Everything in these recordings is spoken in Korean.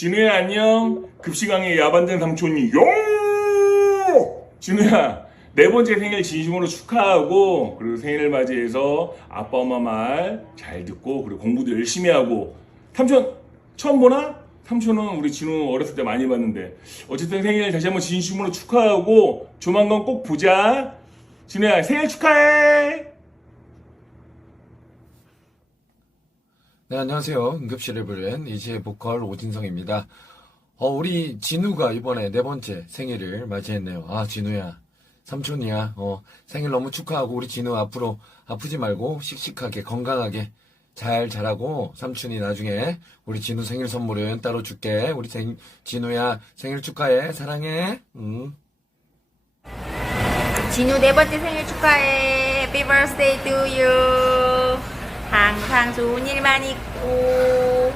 진우야 안녕. 급식왕의 야반된 삼촌이 용. 진우야 네 번째 생일 진심으로 축하하고 그리고 생일을 맞이해서 아빠 엄마 말 잘 듣고 그리고 공부도 열심히 하고 삼촌 처음 보나? 삼촌은 우리 진우 어렸을 때 많이 봤는데 어쨌든 생일 다시 한번 진심으로 축하하고 조만간 꼭 보자. 진우야 생일 축하해. 네, 안녕하세요. 응급실을 부른 이지의 보컬 오진성입니다. 어, 우리 진우가 이번에 네 번째 생일을 맞이했네요. 아, 진우야. 삼촌이야. 어, 생일 너무 축하하고 우리 진우 앞으로 아프지 말고 씩씩하게 건강하게 잘 자라고 삼촌이 나중에 우리 진우 생일 선물은 따로 줄게. 우리 생, 진우야 생일 축하해. 사랑해. 음. 진우 네 번째 생일 축하해. Happy birthday to you. 항상 좋은 일만 있고,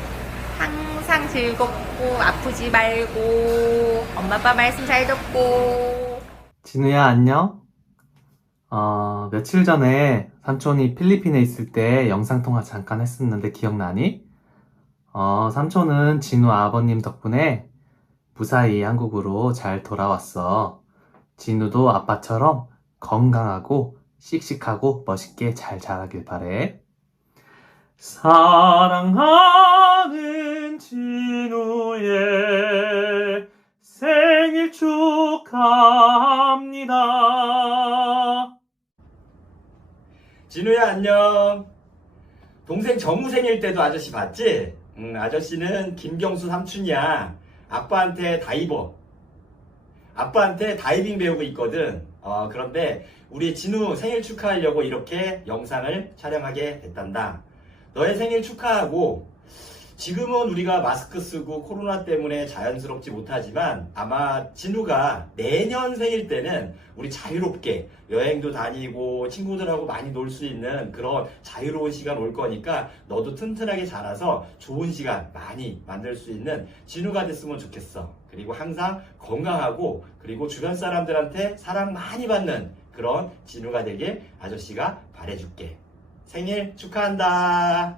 항상 즐겁고, 아프지 말고, 엄마 아빠 말씀 잘 듣고. 진우야, 안녕? 어, 며칠 전에 삼촌이 필리핀에 있을 때 영상통화 잠깐 했었는데 기억나니? 어, 삼촌은 진우 아버님 덕분에 무사히 한국으로 잘 돌아왔어. 진우도 아빠처럼 건강하고 씩씩하고 멋있게 잘 자라길 바래. 사랑하는 진우의 생일 축하합니다. 진우야 안녕. 동생 정우 생일 때도 아저씨 봤지? 응, 아저씨는 김경수 삼촌이야. 아빠한테 다이버. 아빠한테 다이빙 배우고 있거든. 어, 그런데 우리 진우 생일 축하하려고 이렇게 영상을 촬영하게 됐단다. 너의 생일 축하하고 지금은 우리가 마스크 쓰고 코로나 때문에 자연스럽지 못하지만 아마 진우가 내년 생일 때는 우리 자유롭게 여행도 다니고 친구들하고 많이 놀 수 있는 그런 자유로운 시간 올 거니까 너도 튼튼하게 자라서 좋은 시간 많이 만들 수 있는 진우가 됐으면 좋겠어. 그리고 항상 건강하고 그리고 주변 사람들한테 사랑 많이 받는 그런 진우가 되길 아저씨가 바래줄게. 생일 축하한다.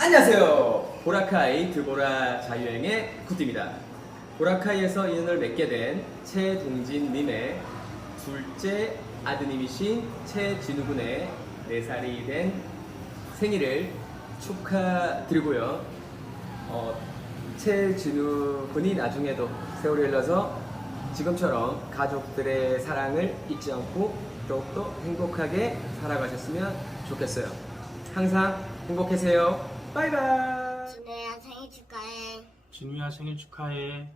안녕하세요. 보라카이 드보라 자유여행의 구띠입니다. 보라카이에서 인연을 맺게 된 최동진님의 둘째 아드님이신 최진우 군의 4살이 된 생일을 축하드리고요. 어, 최진우 군이 나중에도 세월이 흘러서 지금처럼 가족들의 사랑을 잊지 않고 더욱더 행복하게 살아가셨으면 좋겠어요. 항상 행복하세요. 바이바이. 진우야 생일 축하해. 진우야 생일 축하해.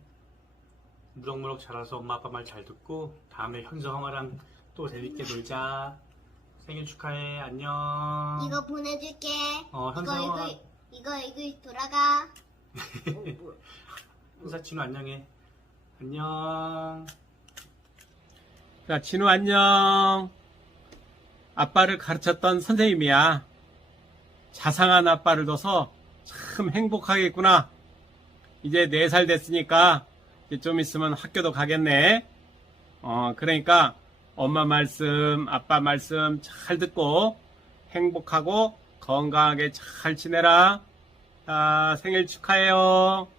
무럭무럭 자라서 엄마 아빠 말 잘 듣고 다음에 현서 형아랑 또 재밌게 놀자. 생일 축하해. 안녕. 이거 보내줄게. 어, 이거 현서 형아. 이거 이거 이거 돌아가. 현서 진우 안녕해. 안녕. 자, 진우 안녕. 아빠를 가르쳤던 선생님이야. 자상한 아빠를 둬서 참 행복하겠구나. 이제 4살 됐으니까 이제 좀 있으면 학교도 가겠네. 어, 그러니까 엄마 말씀, 아빠 말씀 잘 듣고 행복하고 건강하게 잘 지내라. 자, 생일 축하해요.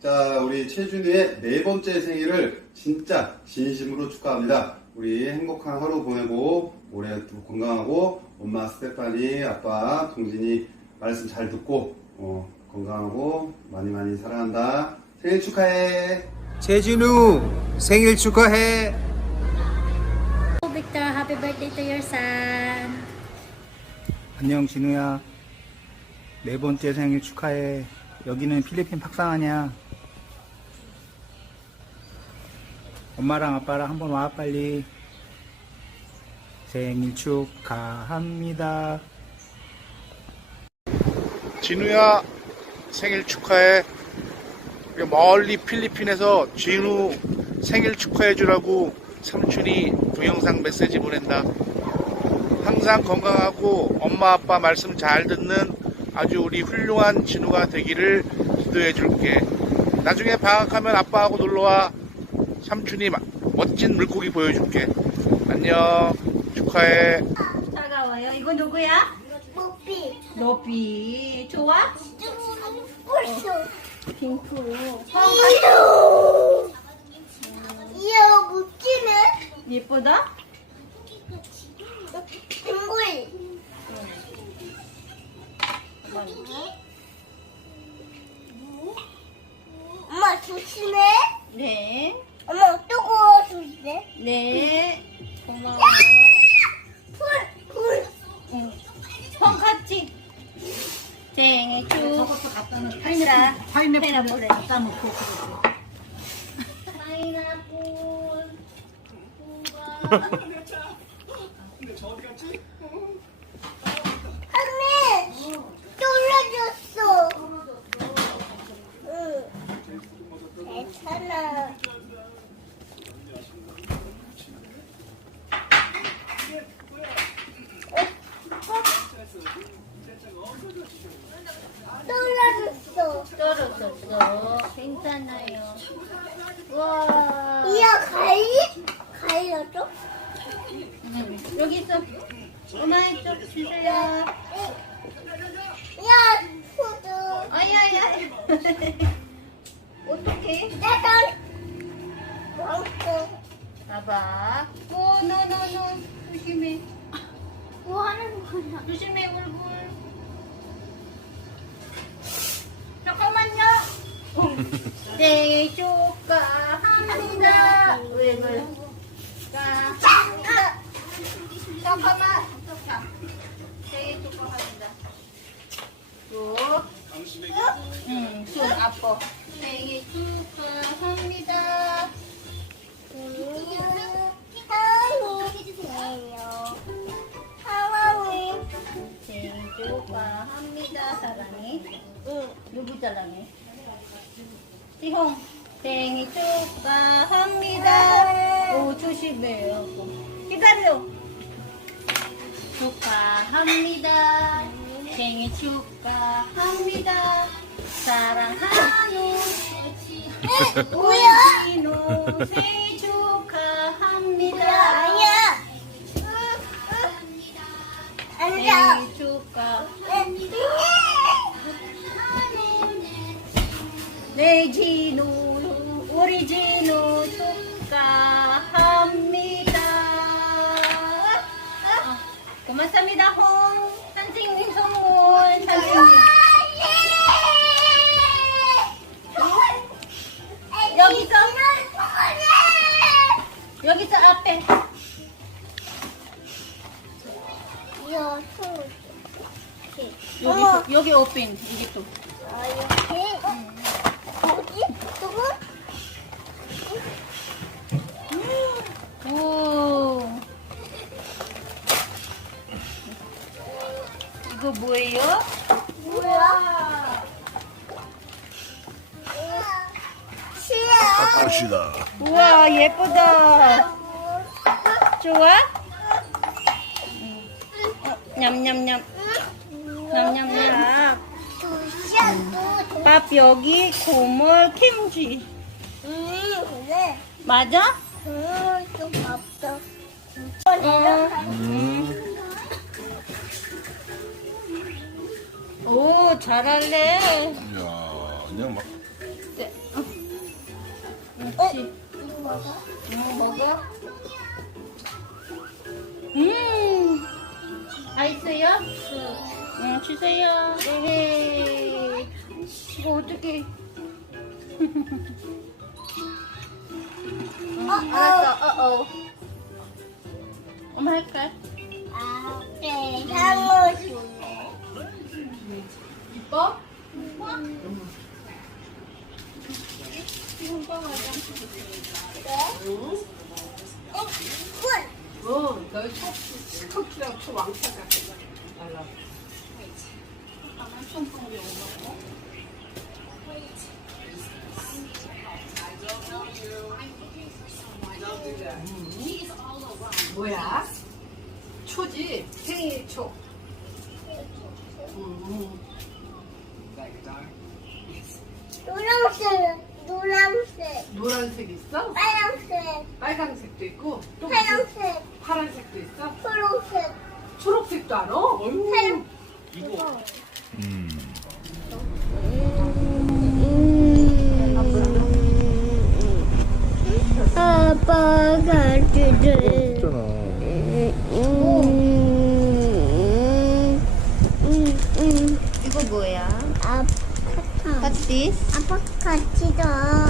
자, 우리 최준우의 네 번째 생일을 진짜 진심으로 축하합니다. 우리 행복한 하루 보내고 올해 또 건강하고 엄마 스테파니, 아빠 동진이 말씀 잘 듣고 어, 건강하고 많이 많이 사랑한다. 생일 축하해. 재진우 생일 축하해. Victor, happy birthday to your son. 안녕 진우야. 네 번째 생일 축하해. 여기는 필리핀 팍상하냐? 엄마랑 아빠랑 한번 와 빨리. 생일 축하합니다. 진우야 생일 축하해. 멀리 필리핀에서 진우 생일 축하해 주라고 삼촌이 동영상 메시지 보낸다. 항상 건강하고 엄마 아빠 말씀 잘 듣는 아주 우리 훌륭한 진우가 되기를 기도해 줄게. 나중에 방학하면 아빠하고 놀러와. 삼촌이 마- 멋진 물고기 보여줄게. 안녕. 축하해. 차가워요. 이거 누구야? 뽀삐. 높이 좋아? 벌써 핑크 이 파인애플 떨어졌어 떨어졌어 떨어졌어. 괜찮아요. 와. 이야 가위? 가위였어? 응. 여기 있어. 엄마의 쪽 주세요. 야 소주 아야야. 어떡해? 짜잔 먹고 봐봐. 오, 노노노. 조심해. 뭐 하는 거야? 조심해, 울불. 잠깐만요. 생일 축하합니다. 왜 그래? 자, 잠깐만. 자, 생일 축하합니다. 쭉. 응, 손 아파. 생일 축하합니다. 생일 축하합니다. 사랑해. 응. 누구 사랑해? 지홍 생일 축하합니다. 오 조심해요. 기다려. 축하합니다. 생일 축하합니다. 사랑하는 뭐야? 진호 생일 축하합니다. 아니야. 생일 축하. 우리 진우 축하합니다. 어, 고맙습니다, 홍. 선생님 선물, 선생님. 여기서, 여기서 앞에. 여기서, 여기 오픈, 이게 또. 아, 이렇게. 누구? 오. 이거 뭐예요? 뭐야? 시야. 우와, 예쁘다. 좋아? 어, 냠냠냠. 냠냠냠. 시야 또. 밥 여기 고물 김치. 음, 그래. 맞아? 음, 좀 없어. 음. 오, 잘할래. 야, 그냥 막. 네. 어? 먹어? 응, 먹어. 음, 맛있어요? 응, 주세요. 네. 어떡해. 응, 알았어, 어, 어. 엄마 할까? 아, 네, 향을 주네. 이뻐? 어, 꿀. 어, 너희 초, 초키랑 초 왕차가 달라. 뭐야? 초지? 생일 초. 음. 노란색, 노란색, 노란색 있어? 빨간색, 빨강색도 있고 또 무슨- 파란색, 파란색도 있어? 초록색, 초록색도 알아? 어? 어휴. 이거 this? 아빠 같이 줘.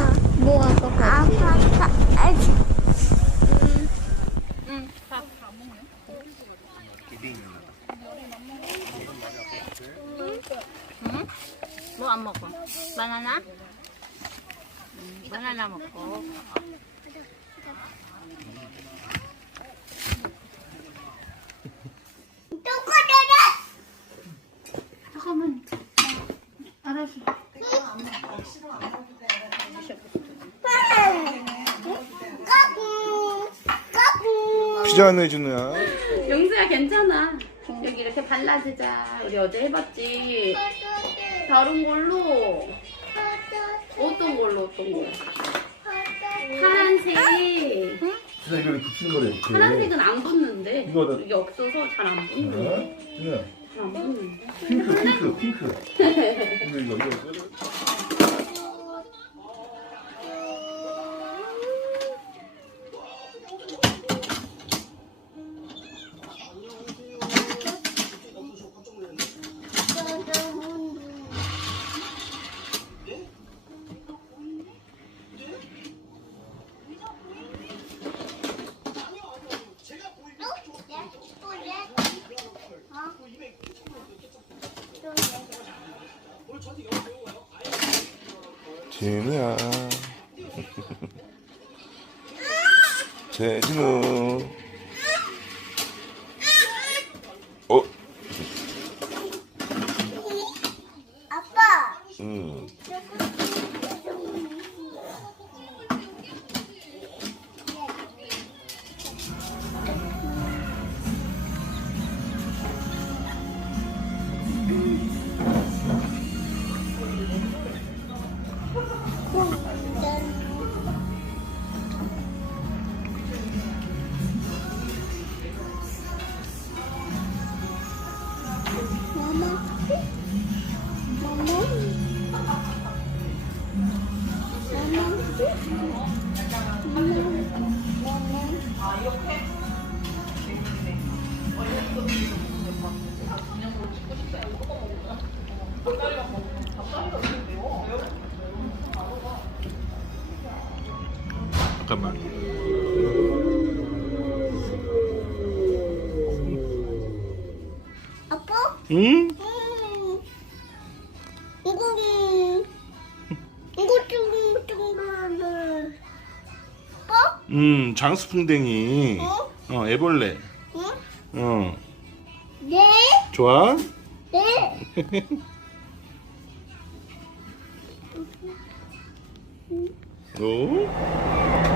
지저하네 준우야 용수야 괜찮아. 여기 이렇게 발라주자. 우리 어제 해봤지. 다른 걸로. 어떤 걸로 어떤 걸로. 파란색이 파란색은 붙이는 거래 파란색은 안 붙는데. 이거는- 이게 없어서 잘 안 붙는데. 네. 어? 준아 잘 안 붙는데. 핑크 핑크 핑크 근데 이거 이거 진우야. 재진우. 잠깐만. 아빠? 응? 음. 이거 이거 둥글둥글. 아빠? 음 장수풍뎅이. 응? 어 애벌레. 응? 어. 네. 좋아? 네. Oh.